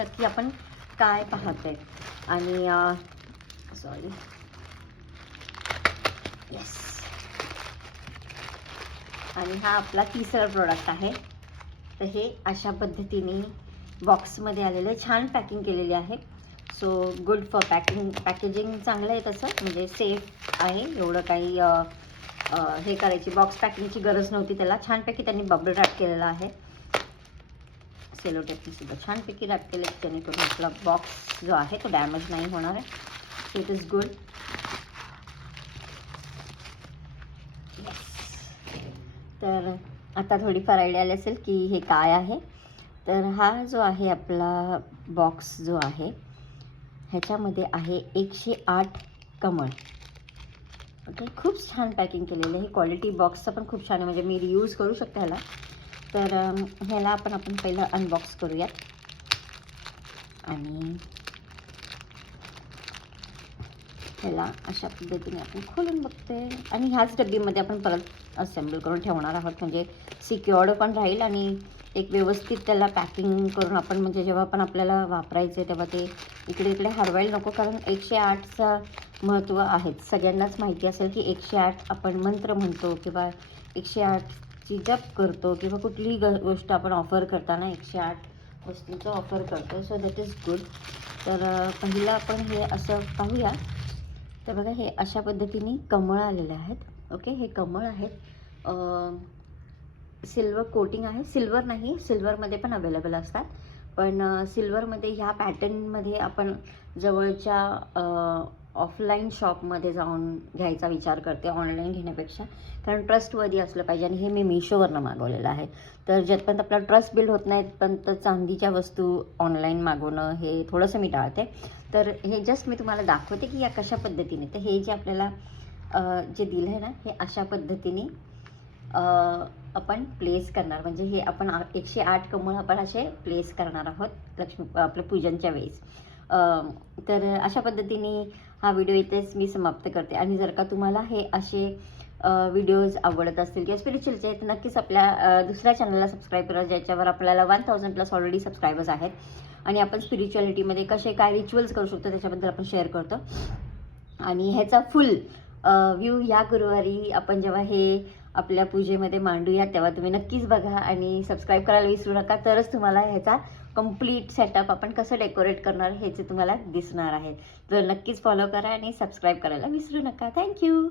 नक्की आपण काय पाहतोय. आणि सॉरी, येस, आणि हा आपला तिसरा प्रोडक्ट आहे. तर हे अशा पद्धतीने बॉक्समध्ये आलेलं, छान पॅकिंग केलेली आहे. सो गुड फॉर पॅकेजिंग चांगलं आहे तसं, म्हणजे सेफ आहे. एवढं काही हे करायची, बॉक्स पॅकिंगची गरज नव्हती त्याला. छानपैकी त्यांनी बबल रॅप केलेला आहे. सेलो टेपने सुद्धा छानपैकी रॅप केले, जेणेकरून आपला बॉक्स जो आहे तो डॅमेज नाही होणार आहे. It is good. तर आता थोडीफार आयडिया आली असेल की हे काय आहे. तर हा जो आहे आपला बॉक्स जो आहे, ह्याच्यामध्ये आहे 108 कमळ. ओके, खूप छान पॅकिंग केलेलं आहे. क्वालिटी बॉक्सचं पण खूप छान आहे, म्हणजे मी रियूज करू शकते ह्याला. तर ह्याला आपण पहिलं अनबॉक्स करूयात. आणि ह्याला अशा पद्धतीने आपण खोलून बघते, आणि ह्याच डब्बीमध्ये आपण परत असेंबल करून ठेवणार आहोत, म्हणजे सिक्युअर्ड पण राहील आणि एक व्यवस्थित त्याला पॅकिंग करून आपण, म्हणजे जेव्हा पण आपल्याला वापरायचं आहे तेव्हा ते इकडे इकडे हरवायला नको. कारण 108चं महत्त्व आहेच, सगळ्यांनाच माहिती असेल की 108 आपण मंत्र म्हणतो किंवा 108ची जप करतो, किंवा कुठलीही गोष्ट आपण ऑफर करताना 108 वस्तूंचं ऑफर करतो. So that is good. तर पहिलं आपण हे असं पाहूया. तर बघा, हे अशा पद्धतीने कमळ आलेले आहेत. ओके, हे कमळ आहेत. सिल्वर कोटिंग आहे, सिल्वर नाही, सिल्वरमध्ये पण अवेलेबल असतात, पण सिल्वरमध्ये ह्या पॅटर्नमध्ये आपण जवळच्या ऑफलाईन शॉपमध्ये जाऊन घ्यायचा विचार करते, ऑनलाईन घेण्यापेक्षा. कारण ट्रस्टवर्दी असलं पाहिजे, आणि हे मी मिशोवरनं मागवलेलं आहे. तर ज्यातपर्यंत आपला ट्रस्ट बिल्ड होत नाही पण तर चांदीच्या वस्तू ऑनलाईन मागवणं हे थोडंसं मी टाळते. तर हे जस्ट मी तुम्हाला दाखवते की या कशा पद्धतीने. तर हे जे आपल्याला जे दिलं आहे ना, हे अशा पद्धतीने आपण प्लेस करणार, म्हणजे हे आपण 108 कमळ आपण असे प्लेस करणार आहोत आपल्या पूजनच्या वेळेस. तर अशा पद्धतीने हा व्हिडिओ इथेच मी समाप्त करते. आणि जर का तुम्हाला हे असे व्हिडिओज आवडत असतील किंवा स्पिरिच्युअलचे आहेत, तर नक्कीच आपल्या दुसऱ्या चॅनलला सबस्क्राईब करा, ज्याच्यावर आपल्याला 1000+ ऑलरेडी सबस्क्रायबर्स आहेत. आणि आपण स्पिरिच्युअलिटीमध्ये कसे काय रिच्युअल्स करू शकतो त्याच्याबद्दल आपण शेअर करतो. आणि ह्याचा फुल व्ह्यू ह्या गुरुवारी आपण जेव्हा हे आपल्या पूजेमध्ये मांडूया तेव्हा तुम्ही नक्कीच बघा, आणि सबस्क्राईब करायला विसरू नका. तरच तुम्हाला ह्याचा कंप्लीट सेटअप आपण कसं डेकोरेट करणार ह्याचे तुम्हाला दिसणार आहे. तर नक्कीच फॉलो करा आणि सबस्क्राईब करायला विसरू नका. थँक्यू.